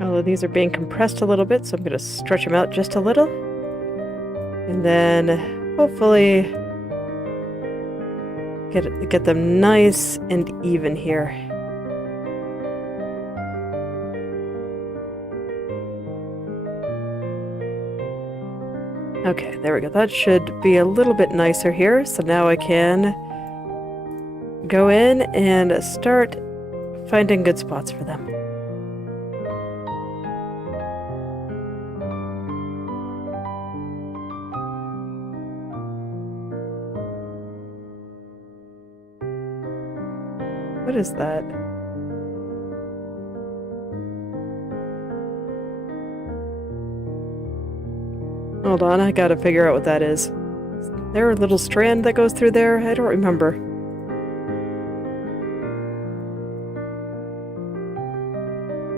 All of these are being compressed a little bit, so I'm going to stretch them out just a little. And then hopefully get them nice and even here. Okay, there we go. That should be a little bit nicer here. So now I can go in and start finding good spots for them. What is that? Hold on, I gotta figure out what that is. Is there a little strand that goes through there? I don't remember.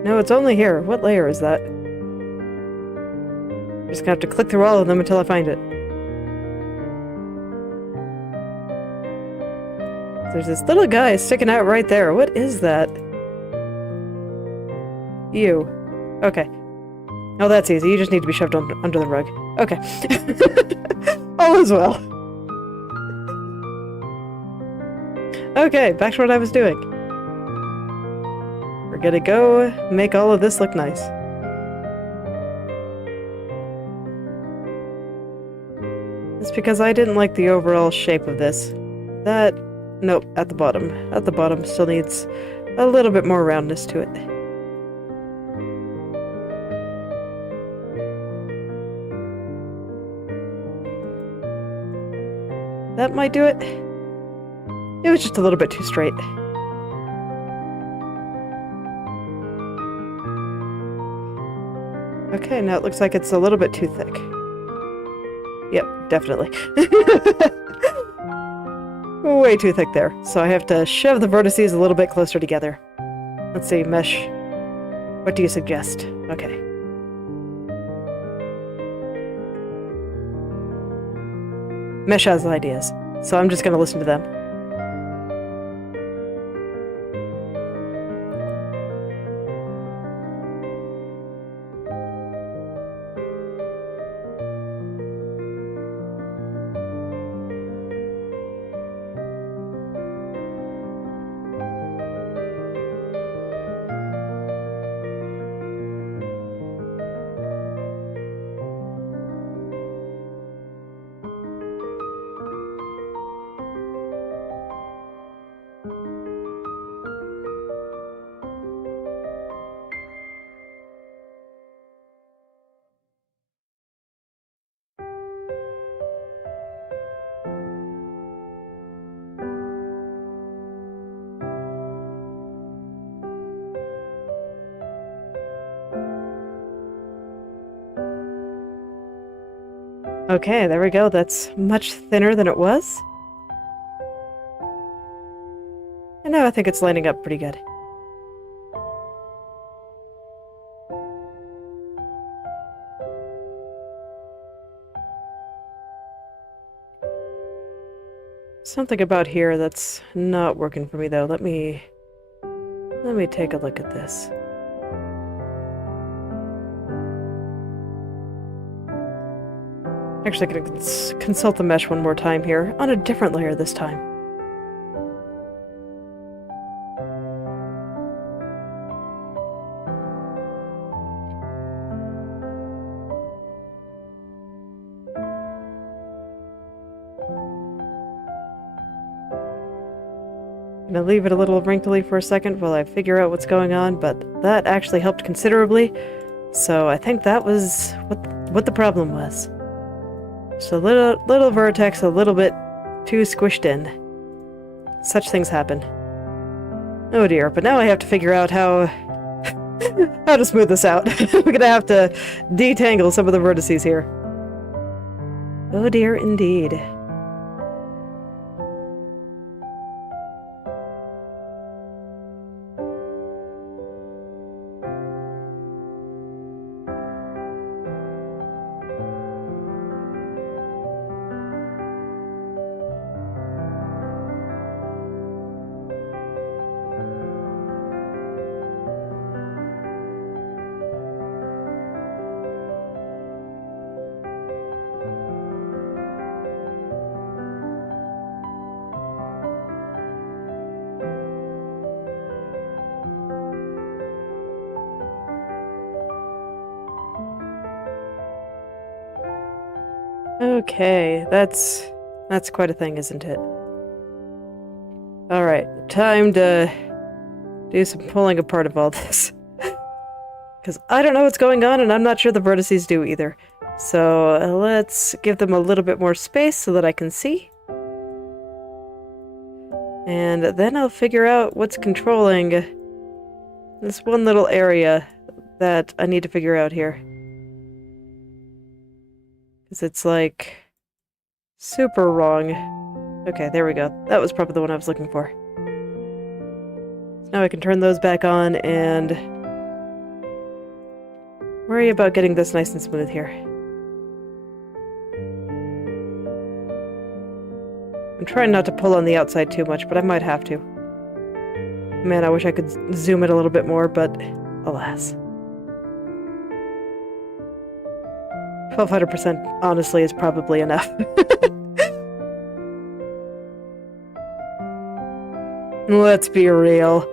No, it's only here. What layer is that? I'm just gonna have to click through all of them until I find it. There's this little guy sticking out right there. What is that? Ew. Okay. Oh, that's easy. You just need to be shoved under the rug. Okay. All is well. Okay, back to what I was doing. We're gonna go make all of this look nice. It's because I didn't like the overall shape of this. That... Nope, at the bottom. At the bottom still needs a little bit more roundness to it. That might do it. It was just a little bit too straight. Okay, now it looks like it's a little bit too thick. Yep, definitely. Way too thick there, so I have to shove the vertices a little bit closer together. Let's see, mesh. What do you suggest? Okay. Mesh has ideas, so I'm just going to listen to them. Okay, there we go. That's much thinner than it was. And now I think it's lining up pretty good. Something about here that's not working for me though. Let me take a look at this. Actually, I'm going to consult the mesh one more time here, on a different layer this time. I'm going to leave it a little wrinkly for a second while I figure out what's going on, but that actually helped considerably, so I think that was what the problem was. Just a little vertex, a little bit too squished in. Such things happen. Oh dear, but now I have to figure out how to smooth this out. I'm gonna have to detangle some of the vertices here. Oh dear, indeed. Okay, that's quite a thing, isn't it? Alright, time to do some pulling apart of all this. Because I don't know what's going on, and I'm not sure the vertices do either. So let's give them a little bit more space so that I can see. And then I'll figure out what's controlling this one little area that I need to figure out here. Because it's like super wrong. Okay, there we go. That was probably the one I was looking for. So now I can turn those back on and worry about getting this nice and smooth here. I'm trying not to pull on the outside too much, but I might have to. Man, I wish I could zoom it a little bit more, but alas. 1200% honestly is probably enough. Let's be real.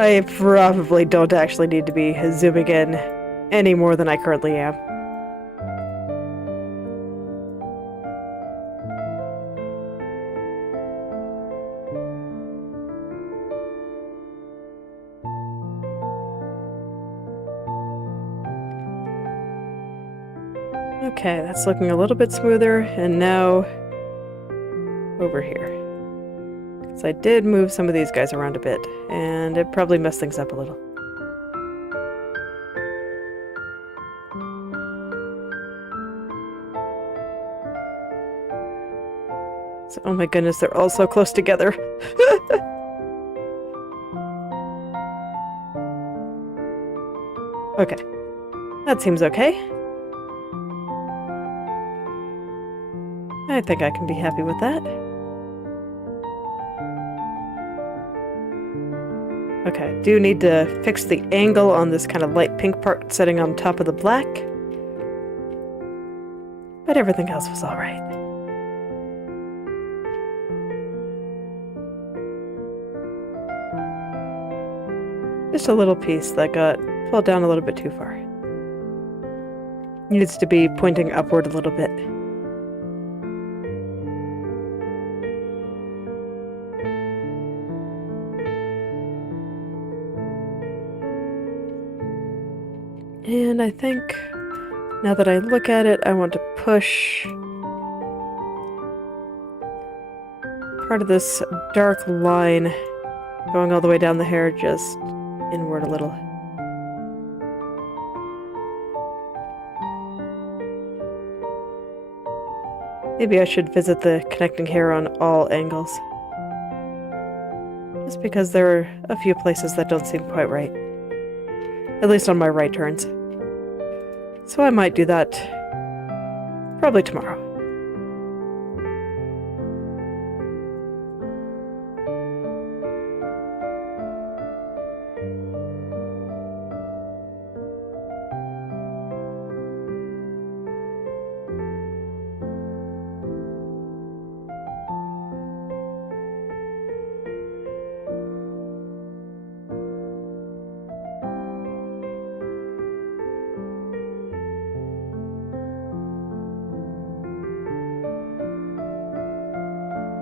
I probably don't actually need to be zooming in any more than I currently am. Okay, that's looking a little bit smoother, and now over here. Because I did move some of these guys around a bit, and it probably messed things up a little. So, oh my goodness, they're all so close together. Okay, that seems okay. I think I can be happy with that. Okay, I do need to fix the angle on this kind of light pink part sitting on top of the black. But everything else was alright. Just a little piece that got pulled down a little bit too far. Needs to be pointing upward a little bit. And I think, now that I look at it, I want to push part of this dark line going all the way down the hair just inward a little. Maybe I should visit the connecting hair on all angles. Just because there are a few places that don't seem quite right. At least on my right turns. So I might do that probably tomorrow.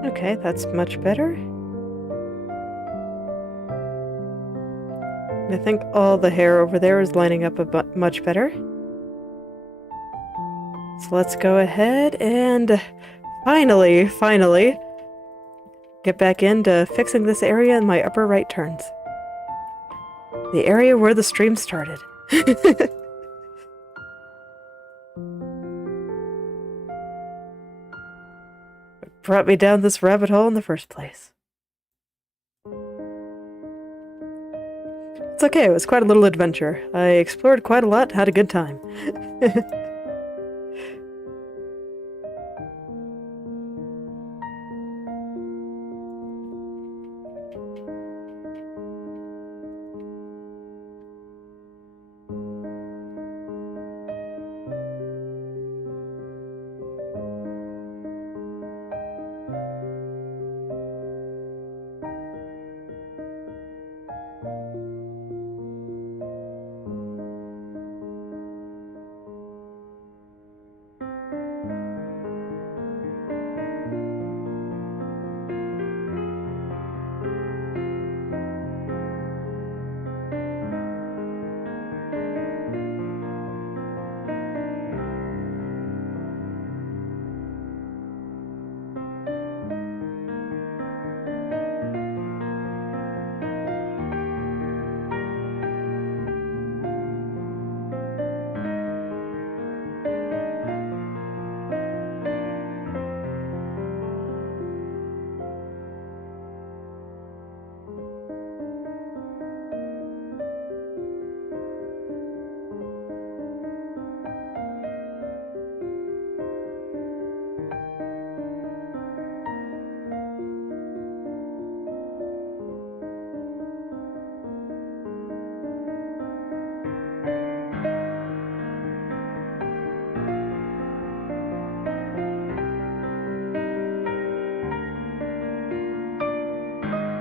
Okay, that's much better. I think all the hair over there is lining up much better. So let's go ahead and finally get back into fixing this area in my upper right turns. The area where the stream started. Brought me down this rabbit hole in the first place. It's okay, it was quite a little adventure. I explored quite a lot, had a good time.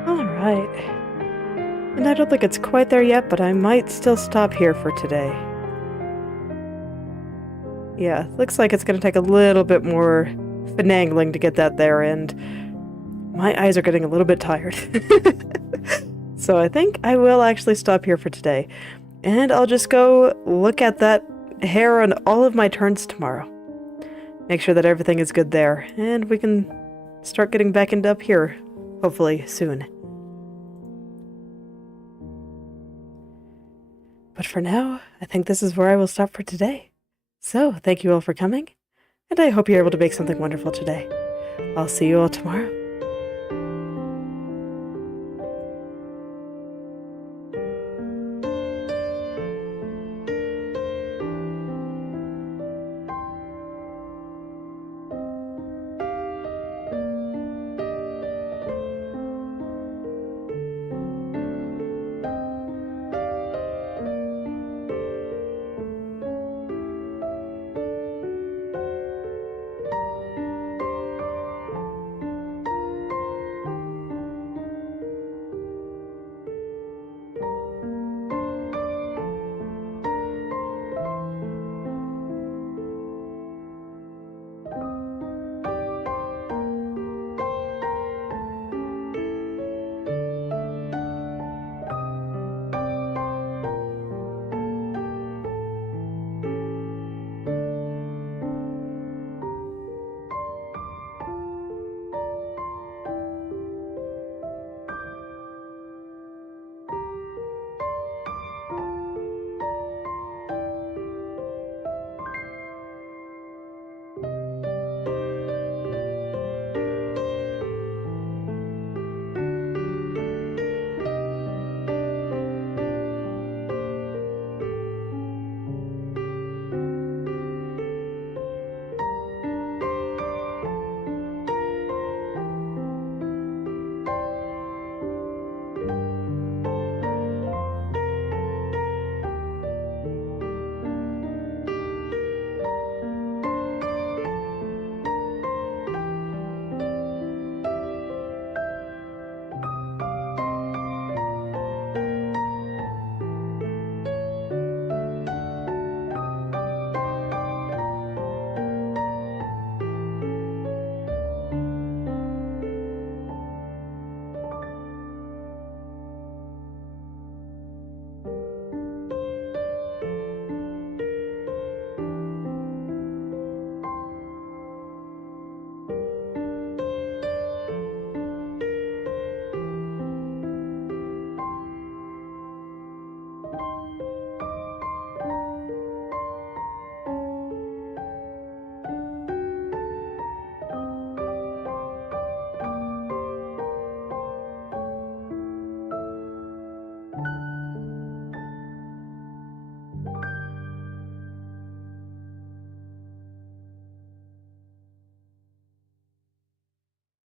Alright. And I don't think it's quite there yet, but I might still stop here for today. Yeah, looks like it's going to take a little bit more finagling to get that there, and my eyes are getting a little bit tired. So I think I will actually stop here for today. And I'll just go look at that hair on all of my turns tomorrow. Make sure that everything is good there, and we can start getting back into up here, hopefully soon. But for now, I think this is where I will stop for today. So, thank you all for coming, and I hope you're able to make something wonderful today. I'll see you all tomorrow.